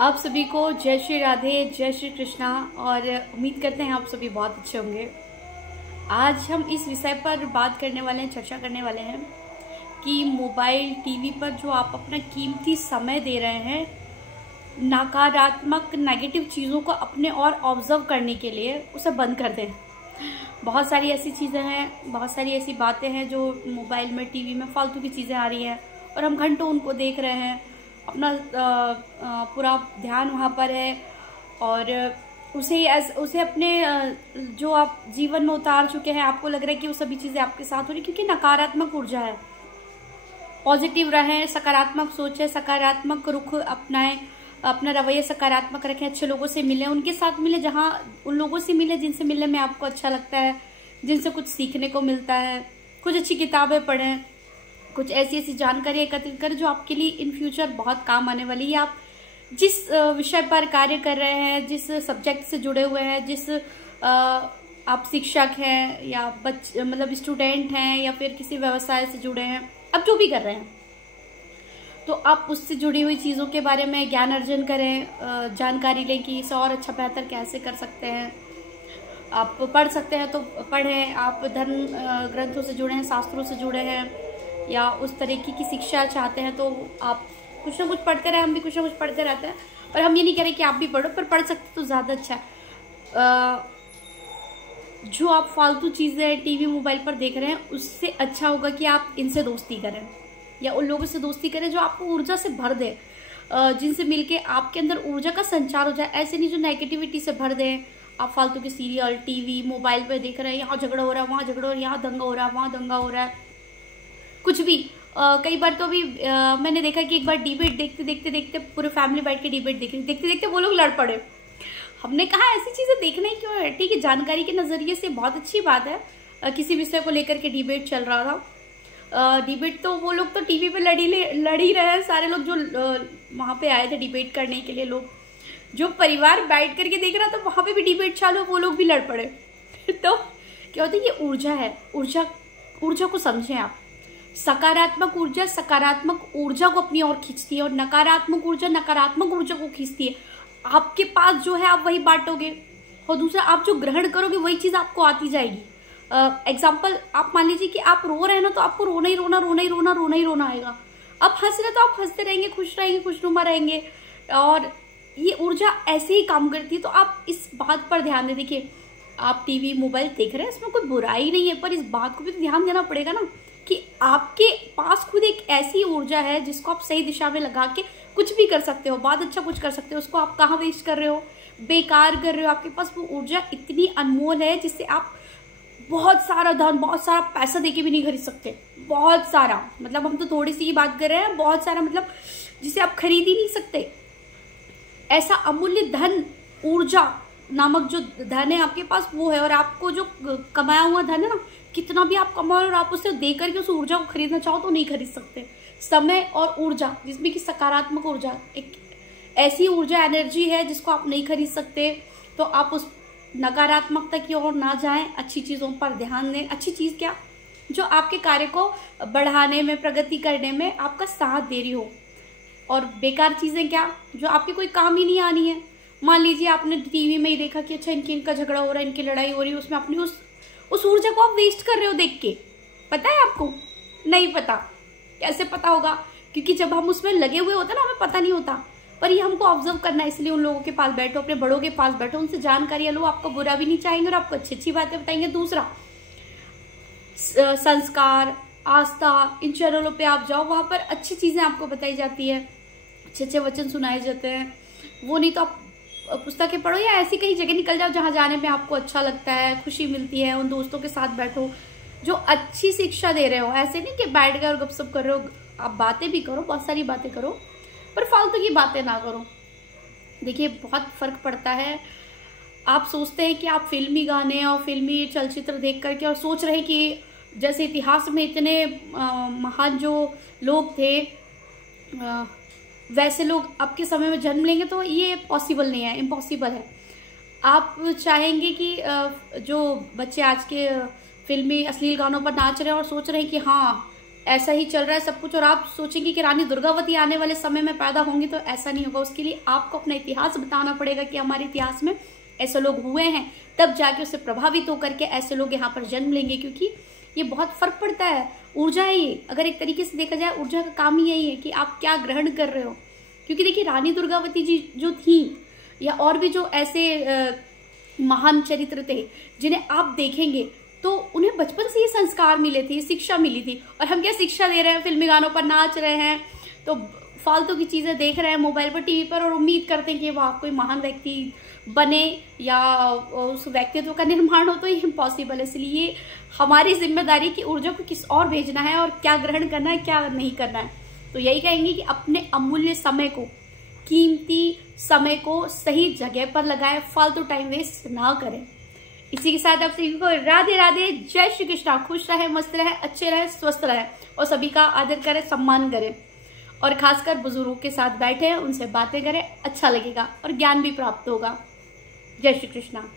आप सभी को जय श्री राधे, जय श्री कृष्णा। और उम्मीद करते हैं आप सभी बहुत अच्छे होंगे। आज हम इस विषय पर बात करने वाले हैं, चर्चा करने वाले हैं कि मोबाइल टीवी पर जो आप अपना कीमती समय दे रहे हैं नकारात्मक नेगेटिव चीज़ों को अपने और ऑब्जर्व करने के लिए, उसे बंद कर दें। बहुत सारी ऐसी चीज़ें हैं, बहुत सारी ऐसी बातें हैं जो मोबाइल में, टीवी में फालतू की चीज़ें आ रही हैं और हम घंटों उनको देख रहे हैं। अपना पूरा ध्यान वहाँ पर है और उसे अपने जो आप जीवन में उतार चुके हैं, आपको लग रहा है कि वो सभी चीज़ें आपके साथ हो रही, क्योंकि नकारात्मक ऊर्जा है। पॉजिटिव रहें, सकारात्मक सोचें, सकारात्मक रुख अपनाएं, अपना रवैया सकारात्मक रखें, अच्छे लोगों से मिलें, उनके साथ मिलें, जहाँ उन लोगों से मिलें जिनसे मिलने में आपको अच्छा लगता है, जिनसे कुछ सीखने को मिलता है। कुछ अच्छी किताबें पढ़ें, कुछ ऐसी जानकारी एकत्रित करें जो आपके लिए इन फ्यूचर बहुत काम आने वाली है। आप जिस विषय पर कार्य कर रहे हैं, जिस सब्जेक्ट से जुड़े हुए हैं, जिस आप शिक्षक हैं या मतलब स्टूडेंट हैं या फिर किसी व्यवसाय से जुड़े हैं, आप जो भी कर रहे हैं, तो आप उससे जुड़ी हुई चीज़ों के बारे में ज्ञान अर्जन करें, जानकारी लें कि इसे और अच्छा बेहतर कैसे कर सकते हैं। आप पढ़ सकते हैं तो पढ़ें, आप धर्म ग्रंथों से जुड़े हैं, शास्त्रों से जुड़े हैं या उस तरीके की शिक्षा चाहते हैं तो आप कुछ ना कुछ पढ़ते रहे। हम भी कुछ ना कुछ पढ़ते रहते हैं और हम ये नहीं कह रहे कि आप भी पढ़ो, पर पढ़ सकते तो ज़्यादा अच्छा है। जो आप फालतू चीज़ें टीवी मोबाइल पर देख रहे हैं, उससे अच्छा होगा कि आप इनसे दोस्ती करें या उन लोगों से दोस्ती करें जो आपको ऊर्जा से भर दे, जिनसे मिलके आपके अंदर ऊर्जा का संचार हो जाए। ऐसे नहीं जो नेगेटिविटी से भर दें। आप फालतू के सीरियल, टीवी, मोबाइल पर देख रहे हैं, यहाँ झगड़ा हो रहा है, वहाँ झगड़ा हो रहा है, यहाँ दंगा हो रहा है, वहाँ दंगा हो रहा है, कुछ भी। कई बार तो अभी मैंने देखा कि एक बार डिबेट देखते पूरे फैमिली बैठ के डिबेट देखते वो लोग लड़ पड़े। हमने कहा ऐसी चीज़ें देखना ही क्यों है। ठीक है, जानकारी के नज़रिए से बहुत अच्छी बात है। किसी विषय को लेकर के डिबेट चल रहा था। डिबेट तो वो लोग तो टीवी पे लड़ ही रहे हैं। सारे लोग जो वहाँ पे आए थे डिबेट करने के लिए, लोग जो परिवार बैठ करके देख रहा था, वहाँ पे भी डिबेट चालू, वो लोग भी लड़ पड़े। तो क्या होता है, ये ऊर्जा है। ऊर्जा को समझें आप। सकारात्मक ऊर्जा को अपनी ओर खींचती है और नकारात्मक ऊर्जा को खींचती है। आपके पास जो है आप वही बांटोगे और दूसरा आप जो ग्रहण करोगे वही चीज आपको आती जाएगी। एग्जाम्पल, आप मान लीजिए कि आप रो रहे हैं ना, तो आपको रोना ही रोना आएगा। आप हंस रहे तो आप हंसते रहेंगे, खुश रहेंगे, खुशनुमा रहेंगे। और ये ऊर्जा ऐसे ही काम करती है। तो आप इस बात पर ध्यान दें। देखिए, आप टीवी मोबाइल देख रहे हैं, इसमें कोई बुराई नहीं है, पर इस बात को भी तो ध्यान देना पड़ेगा ना कि आपके पास खुद एक ऐसी ऊर्जा है जिसको आप सही दिशा में लगा के कुछ भी कर सकते हो, बहुत अच्छा कुछ कर सकते हो। उसको आप कहाँ वेस्ट कर रहे हो, बेकार कर रहे हो। आपके पास वो ऊर्जा इतनी अनमोल है जिससे आप बहुत सारा धन, बहुत सारा पैसा देके भी नहीं खरीद सकते। बहुत सारा, मतलब हम तो थोड़ी सी ही बात कर रहे हैं, बहुत सारा मतलब जिसे आप खरीद ही नहीं सकते। ऐसा अमूल्य धन, ऊर्जा नामक जो धन है आपके पास, वो है। और आपको जो कमाया हुआ धन है ना, कितना भी आप कमाओ और आप उसे देकर के उस ऊर्जा को खरीदना चाहो तो नहीं खरीद सकते। समय और ऊर्जा, जिसमें कि सकारात्मक ऊर्जा, एक ऐसी ऊर्जा, एनर्जी है जिसको आप नहीं खरीद सकते। तो आप उस नकारात्मकता की ओर ना जाएं, अच्छी चीज़ों पर ध्यान दें। अच्छी चीज़ क्या, जो आपके कार्य को बढ़ाने में, प्रगति करने में आपका साथ दे रही हो। और बेकार चीज़ें क्या, जो आपके कोई काम ही नहीं आनी है। मान लीजिए आपने टीवी में ही देखा कि अच्छा इनका झगड़ा हो रहा है, इनकी लड़ाई हो रही है, उसमें अपनी उस ऊर्जा को आप वेस्ट कर रहे हो देख के। पता है आपको? नहीं पता। कैसे पता होगा? क्योंकि जब हम उसमें लगे हुए होते हैं ना, हमें पता नहीं होता। पर ये हमको ऑब्जर्व करना है। इसलिए उन लोगों के पास बैठो, अपने बड़ों के पास बैठो, उनसे जानकारी लो। आपको बुरा भी नहीं चाहेंगे और आपको अच्छी अच्छी बातें बताएंगे। दूसरा, संस्कार, आस्था, इन चैनलों पे आप जाओ, वहां पर अच्छी चीजें आपको बताई जाती है, अच्छे अच्छे वचन सुनाए जाते हैं। वो नहीं तो आप पुस्तकें पढ़ो या ऐसी कहीं जगह निकल जाओ जहाँ जाने में आपको अच्छा लगता है, खुशी मिलती है। उन दोस्तों के साथ बैठो जो अच्छी शिक्षा दे रहे हो। ऐसे नहीं कि बैठ गए और गपशप कर रहे हो। आप बातें भी करो, बहुत सारी बातें करो, पर फालतू की बातें ना करो। देखिए, बहुत फर्क पड़ता है। आप सोचते हैं कि आप फिल्मी गाने और फिल्मी चलचित्र देख करके और सोच रहे हैं कि जैसे इतिहास में इतने महान जो लोग थे, वैसे लोग आपके समय में जन्म लेंगे, तो ये पॉसिबल नहीं है, इम्पॉसिबल है। आप चाहेंगे कि जो बच्चे आज के फिल्मी अश्लील गानों पर नाच रहे हैं और सोच रहे हैं कि हाँ ऐसा ही चल रहा है सब कुछ, और आप सोचेंगे कि रानी दुर्गावती आने वाले समय में पैदा होंगी, तो ऐसा नहीं होगा। उसके लिए आपको अपना इतिहास बताना पड़ेगा कि हमारे इतिहास में ऐसे लोग हुए हैं, तब जाके उससे प्रभावित होकर के ऐसे लोग यहाँ पर जन्म लेंगे। क्योंकि ये बहुत फर्क पड़ता है, ऊर्जा है ये। अगर एक तरीके से देखा जाए, ऊर्जा का काम ही यही है कि आप क्या ग्रहण कर रहे हो। क्योंकि देखिए, रानी दुर्गावती जी जो थी, या और भी जो ऐसे महान चरित्र थे जिन्हें आप देखेंगे, तो उन्हें बचपन से ये संस्कार मिले थे, शिक्षा मिली थी। और हम क्या शिक्षा दे रहे हैं, फिल्मी गानों पर नाच रहे हैं, तो फालतू की चीजें देख रहे हैं मोबाइल पर, टीवी पर, और उम्मीद करते हैं कि वह कोई महान व्यक्ति बने या उस व्यक्तित्व का निर्माण हो, तो ये इम्पॉसिबल है। इसलिए हमारी जिम्मेदारी की ऊर्जा को किस और भेजना है और क्या ग्रहण करना है, क्या नहीं करना है। तो यही कहेंगे कि अपने अमूल्य समय को, कीमती समय को सही जगह पर लगाएं, फालतू टाइम वेस्ट ना करें। इसी के साथ आप सभी को राधे राधे, जय श्री कृष्णा। खुश रहे, मस्त रहे, अच्छे रहे, स्वस्थ रहे, और सभी का आदर करें, सम्मान करें, और खासकर बुजुर्गों के साथ बैठे, उनसे बातें करें, अच्छा लगेगा और ज्ञान भी प्राप्त होगा। जय श्री कृष्णा।